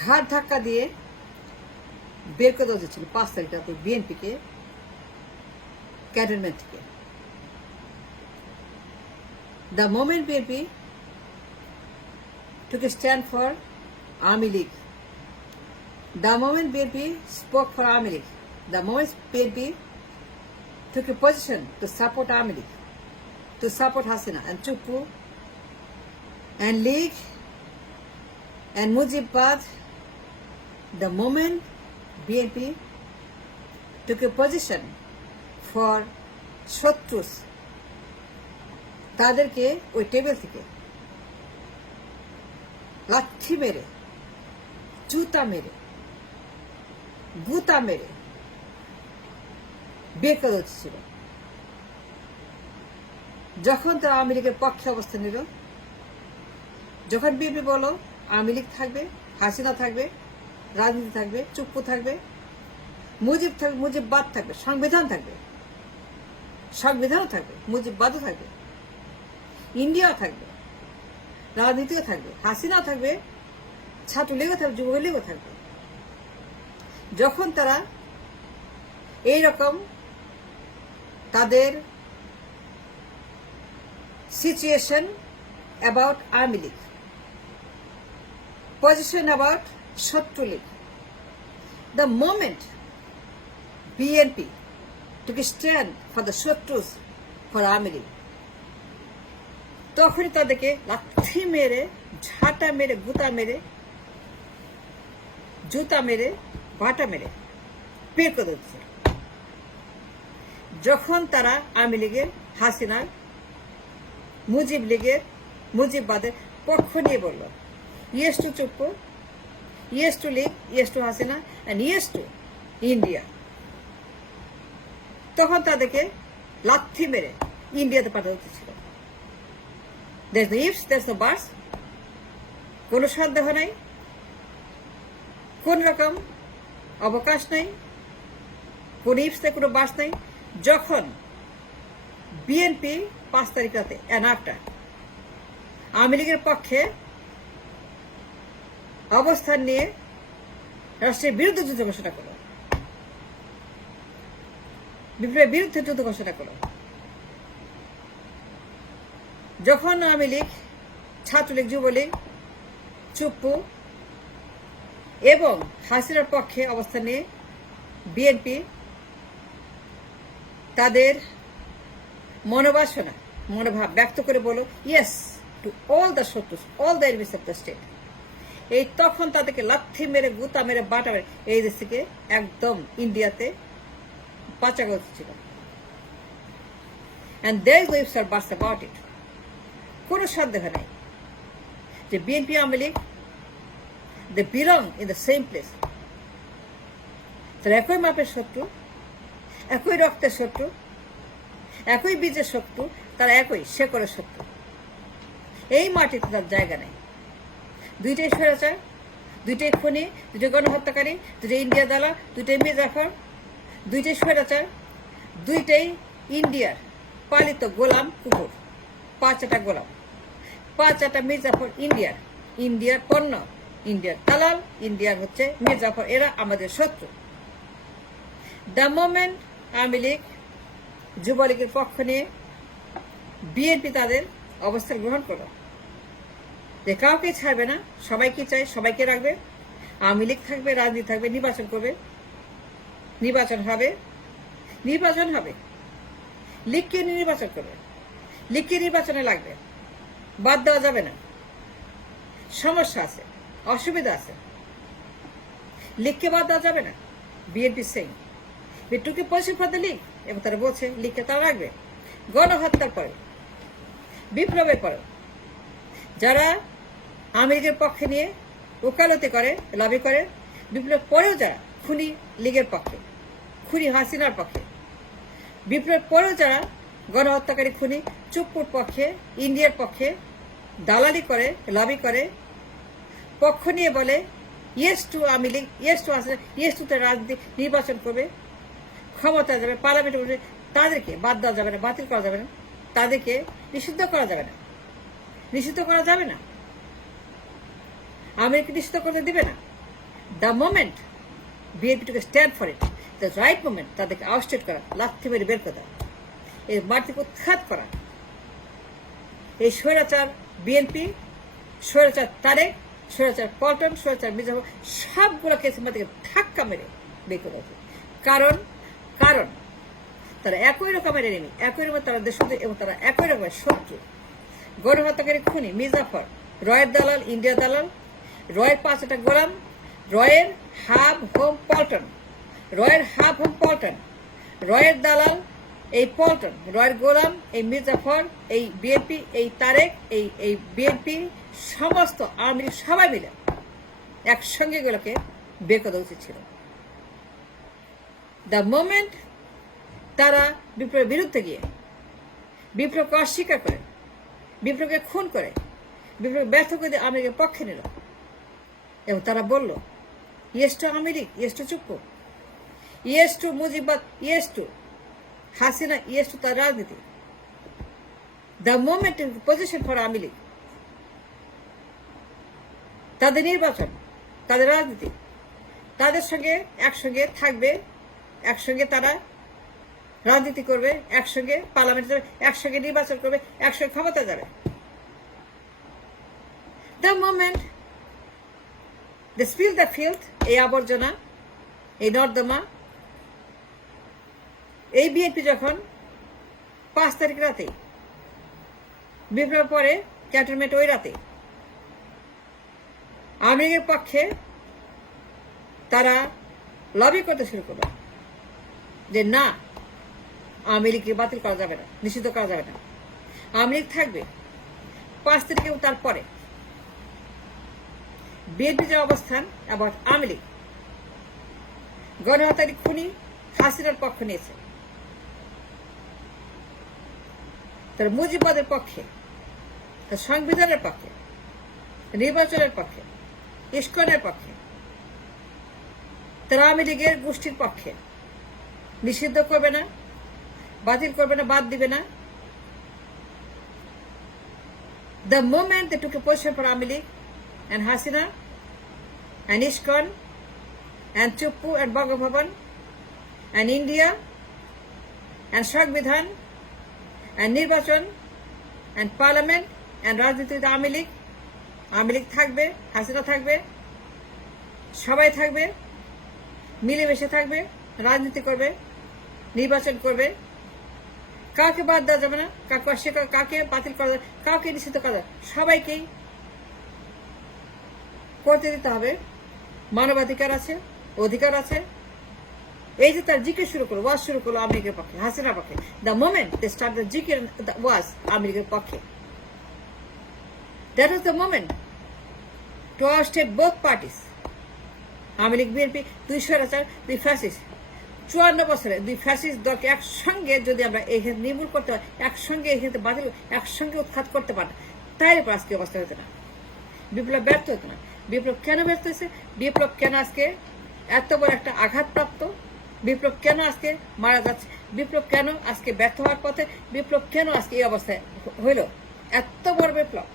ঘাট ধাক্কা দিয়ে বের করে দেওয়া হয়েছিল 5 তারিখ রাতে বিএনপিকে ক্যান্টনমেন্ট থেকে। The moment BNP took a stand for Army League, the moment BNP spoke for Army League, the moment BNP took a position to support Army League, to support Hasina and Chuppu and League and Mujibad, the moment BNP took a position for Shotrus, তাদেরকে ওই table থেকে লাথি মেরে, জুতা মেরে, গুতা মেরে বের করে হচ্ছিল। যখন তারা আওয়ামী লীগের পক্ষে অবস্থান নিল, যখন বিএনপি বলো আওয়ামী লীগ থাকবে, হাসিনা থাকবে, রাজনীতি থাকবে, চুপ্পু থাকবে, মুজিব থাকবে, মুজিববাদ থাকবে, সংবিধান থাকবে, সংবিধানও থাকবে, মুজিববাদও থাকবে, ইন্ডিয়াও থাকবে, রাজনীতিও থাকবে, হাসিনাও থাকবে, ছাত্রলীগও থাকবে, যুবলীগও থাকবে। যখন তারা এইরকম তাদের situation about Awami League, position about Chhatra League, the moment BNP took a stand for the Shotrus for Army League, তখনই তাদেরকে লাথি মেরে, ঝাঁটা মেরে, গুতা মেরে, জুতা মেরে, বাটা মেরে বের করে দিচ্ছে। যখন তারা আওয়ামী লীগের, হাসিনার, মুজিব লীগের, মুজিববাদের পক্ষ নিয়ে বলল yes to Chuppu, yes to League, yes to Hasina and yes to India, তখন তাদেরকে লাথি মেরে ইন্ডিয়াতে পাঠাতে হচ্ছিল। There's no ifs, there's no buts, কোনো সন্দেহ নাই, কোন রকম অবকাশ নাই, কোন ইফস নেই, কোনো বাস নাই। যখন বিএনপি 5 তারিখ রাতে অ্যান্ড আফটার আওয়ামী লীগের পক্ষে অবস্থান নিয়ে রাষ্ট্রের বিরুদ্ধে যুদ্ধ ঘোষণা করল, বিপ্লবের বিরুদ্ধে যুদ্ধ ঘোষণা করল, যখন আওয়ামী লীগ, ছাত্রলীগ, যুবলীগ, চুপ্পু এবং হাসিনার পক্ষে অবস্থান নিয়ে বিএনপি তাদের মনোবাসনা, মনোভাব ব্যক্ত করে বলো ইয়েস টু অল দ্য শত্রুস, all the enemies of the state, এই তখন তাদেরকে লাথি মেরে, গুতা মেরে, বাটা মেরে এই দেশ থেকে একদম ইন্ডিয়াতে পাচার হচ্ছিল। And there is no ifs or buts about it, কোনো সন্দেহ নাই যে BNP, Awami League, they belong in the same place. তারা একই মাপের শত্রু, একই রক্তের শত্রু, একই বীজের শত্রু, তারা একই শেকড়ের শত্রু। এই মাটিতে তার জায়গা নেই। দুইটাই স্বৈরাচার, দুইটাই খুনি, দুইটাই গণহত্যাকারী, দুইটাই ইন্ডিয়া দালা, দুইটাই মির্জাফর, দুইটাই স্বৈরাচার, দুইটাই ইন্ডিয়ার পালিত গোলাম কুকুর, 5টা গোলাম, 5টা মির্জাফর ইন্ডিয়ার, ইন্ডিয়ার পণ্য, ইন্ডিয়ার দালাল, ইন্ডিয়ার হচ্ছে মির্জাফর, এরা আমাদের শত্রু। দ্য মোমেন্ট আওয়ামী লীগ, যুবলীগের পক্ষ নিয়ে বিএনপি তাদের অবস্থান গ্রহণ করল যে কাউকে ছাড়বে না, সবাইকে চাই, সবাইকে রাখবে, আওয়ামী লীগ থাকবে, রাজনীতি থাকবে, নির্বাচন করবে, নির্বাচন হবে, নির্বাচন হবে, লীগকে নির্বাচন করবে, লীগকে নির্বাচনে লাগবে, বাদ দেওয়া যাবে না। সমস্যা আছে, অসুবিধা আছে, লীগকে বাদ দেওয়া যাবে না। বিএনপি সিং বিট্টুকে পজিশন ফর দ্য লীগ, এবং তারা বলছে লীগকে তারা রাখবে। গণহত্যার পরে, বিপ্লবের পরে যারা আওয়ামী লীগের পক্ষে নিয়ে ওকালতি করে, লবি করে, বিপ্লব পরেও যারা খুনি লীগের পক্ষে, খুনি হাসিনার পক্ষে, বিপ্লব পরেও যারা গণহত্যাকারী খুনি চুপ্পুর পক্ষে, ইন্ডিয়ার পক্ষে দালালি করে, লবি করে, পক্ষ নিয়ে বলে yes to Awami League, yes to Hasina, yes to রাজনীতি, নির্বাচন করবে, ক্ষমতা যাবে, পার্লামেন্টে বসবে, তাদেরকে বাদ দেওয়া যাবে না, বাতিল করা যাবে না, তাদেরকে নিষিদ্ধ করা যাবে না, নিষিদ্ধ করা যাবে না, আওয়ামী লীগকে নিষিদ্ধ করতে দিবে না। দ্য মোমেন্ট বিএনপি টুকে stand for it, the right moment তাদেরকে আউটস্টেট করা, লাথি মেরে বের করে দেওয়া, এই মাটি উৎখাত করা, এই স্বৈরাচার বিএনপি, স্বৈরাচার তারেক, স্বৈরাচার পল্টন, স্বৈরাচার মির্জা সবগুলোকে সীমা থেকে ধাক্কা মেরে বের করে দেওয়া। কারণ কারণ তারা একই রকমের এনিমি, একই রকম তারা দেশদ্রোহী এবং তারা একই রকমের শত্রু। গণহত্যাকারী খুনি মির্জাফর, রয়ের দালাল, ইন্ডিয়া দালাল, রয়ের 5টা গোলাম, রয়ের হাব হোম পল্টন, রয়ের হাব হোম পল্টন, রয়ের দালাল এই পল্টন, রয়ের গোলাম এই মির্জাফর, এই বিএনপি, এই তারেক, এই বিএনপি সমস্ত আওয়ামী লীগ সবাই মিলে একসঙ্গে এগুলোকে বের করা উচিত ছিল। দ্য মোমেন্ট তারা বিপ্লবের বিরুদ্ধে গিয়ে বিপ্লবকে অস্বীকার করে, বিপ্লবকে খুন করে, বিপ্লব ব্যর্থ করে দিয়ে আওয়ামী লীগের পক্ষে নিল এবং তারা বলল yes to Awami League, yes to Chuppu, yes to মুজিবাদ, yes to Hasina, yes to তার রাজনীতি। The moment in position for Awami League, তাদের নির্বাচন, তাদের রাজনীতি, তাদের সঙ্গে একসঙ্গে থাকবে, একসঙ্গে তারা রাজনীতি করবে, একসঙ্গে পার্লামেন্টে যাবে, একসঙ্গে নির্বাচন করবে, একসঙ্গে ক্ষমতা যাবে। The moment they spill the field, এই আবর্জনা, এই নর্দমা, এই বিএনপি যখন 5 তারিখ রাতে বিপ্লব পরে ক্যান্টনমেন্ট ওই রাতে আওয়ামী লীগের পক্ষে তারা লবি করতে শুরু করলো যে না, আওয়ামী লীগকে বাতিল করা যাবে না, নিষিদ্ধ করা যাবে না, আওয়ামী লীগ থাকবে। 5 তারিখে এবং তারপরে বিএনপি যে অবস্থান অ্যাবাউট আওয়ামী লীগ, গণহত্যাকারী খুনি হাসিনার পক্ষ নিয়েছে, তারা মুজিববাদের পক্ষে, তার সংবিধানের পক্ষে, নির্বাচনের পক্ষে, ইস্কনের পক্ষে, তারা আওয়ামী লীগের গোষ্ঠীর পক্ষে, নিষিদ্ধ করবে না, বাতিল করবে না, বাদ দিবে না। The moment they took a position for Aami League and Hasina and ISKCON and Chuppu and Bangabhavan and India and Shakbidhan and Nirbachan and Parliament and Rajniti with Aami League থাকবে, হাসিনা থাকবে, সবাই থাকবে, মিলেমিশে থাকবে, রাজনীতি করবে, নির্বাচন করবে, কাউকে বাদ দেওয়া যাবে না, কাউকে অস্বীকার, কাউকে বাতিল করা যাবে, কাউকে নিষিদ্ধ করা যাবে, সবাইকেই করতে দিতে হবে। মানবাধিকার আছে, অধিকার আছে। এই যে তার জিকে শুরু করলো, ওয়াজ শুরু করলো আওয়ামী লীগের পক্ষে, হাসিনার পক্ষে। The moment they start the জিকে ওয়াজ আওয়ামী লীগের পক্ষে, that was the moment to outstate both parties. Awami League BNP 2 স্বৈরাচার, 2 ফ্যাসিস্ট, 54 বছরে 2 ফ্যাসিস্ট দলকে একসঙ্গে যদি আমরা এখানে নির্মূল করতে পারি, একসঙ্গে এখানে বাতিল, একসঙ্গে উৎখাত করতে পারি, তাহলে আজকে অবস্থা হতো না, বিপ্লব ব্যর্থ হতো না। বিপ্লব কেন ব্যর্থ হয়েছে? বিপ্লব কেন আজকে এত বড় একটা আঘাতপ্রাপ্ত? বিপ্লব কেন আজকে মারা যাচ্ছে? বিপ্লব কেন আজকে ব্যর্থ হওয়ার পথে? বিপ্লব কেন আজকে এই অবস্থায় হইল? এত বড় বিপ্লব,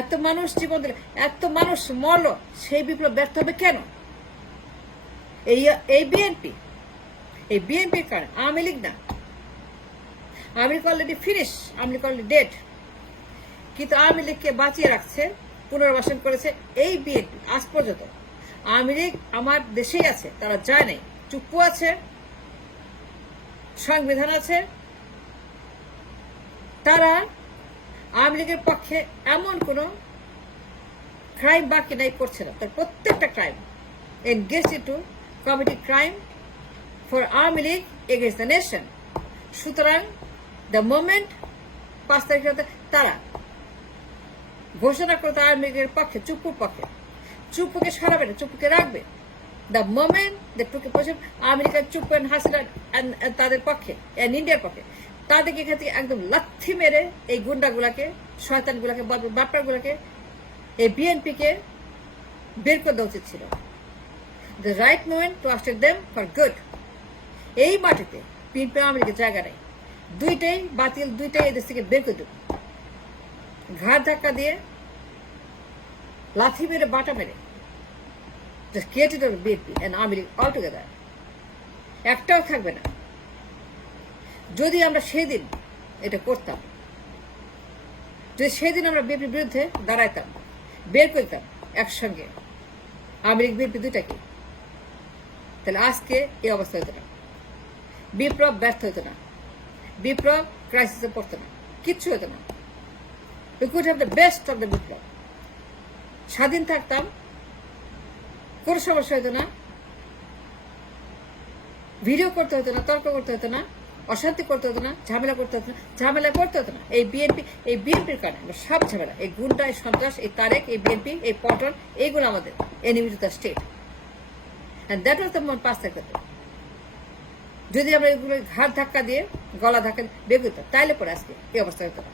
এত মানুষ জীবন দিল, এত মানুষ মরল, সেই বিপ্লব ব্যর্থ হবে কেন? এই বিএনপি, এই বিএনপির কারণে, আওয়ামী লীগ না। Awami League already finish, Awami League already dead. কিন্তু আওয়ামী লীগকে বাঁচিয়ে রাখছে, পুনর্বাসন করেছে এই বিএনপি আজ পর্যন্ত। আওয়ামী লীগ আমার দেশেই আছে, তারা যায় নাই। চুপ্পু আছে, সংবিধান আছে, তারা আওয়ামী লীগের পক্ষে এমন কোন ক্রাইম বাকি নাই, করছে না। তার প্রত্যেকটা crime engaged into committing crime for Army League against the nation. সুতরাং the moment 5 তারিখে তারা ঘোষণা করতে আওয়ামী লীগের পক্ষে, চুপ্পুর পক্ষে, চুপ্পুকে সরাবে না, চুপ্পুকে রাখবে। the moment they took a position, Awami লীগের চুপ্পু and হাসিনা তাদের পক্ষে, ইন্ডিয়ার পক্ষে, তাদেরকে এখান থেকে একদম লাথি মেরে এই গুন্ডাগুলাকে, শয়তানগুলাকে, বাটপারগুলাকে, এই বিএনপিকে বের করে দেওয়া উচিত ছিল। The right moment to ousted them for good. এই মাটিতে বিএনপি আওয়ামী লীগের জায়গা নেই, দুইটাই বাতিল, দুইটাই এদেশ থেকে বের করে দেব। ঘাড় ধাক্কা দিয়ে, লাথি মেরে, বাটা মেরে just created BNP and Awami League all together, একটাও থাকবে না। যদি আমরা সেদিন এটা করতাম, যদি সেদিন আমরা বিএনপির বিরুদ্ধে দাঁড়াইতাম, বের করতাম একসঙ্গে আওয়ামী লীগ বিএনপি দুইটাকে, তাহলে আজকে এই অবস্থা হতো না, বিপ্লব ব্যর্থ হতো না, বিপ্লব ক্রাইসিসে পড়তো না, কিচ্ছু হতো না। We could have the best of the বিপ্লব। স্বাধীন থাকতাম, কোনো সমস্যা হতো না, ভিডিও করতে হতো না, তর্ক করতে হতো না, অশান্তি করতে হতো না, ঝামেলা করতে হতো না, ঝামেলা করতে হতো না। এই বিএনপির কারণে আমরা সব ঝামেলা, এই গুন্ডা, এই সন্ত্রাস, এই তারেক, এই বিএনপি, এই পটন, এইগুলো আমাদের enemy to the state, and that was the pass থাকতে। যদি আমরা এগুলো ঘাড় ধাক্কা দিয়ে, গলা ধাক্কা দিয়ে বের করতাম, তাইলে পরে আজকে এই অবস্থা হতো না।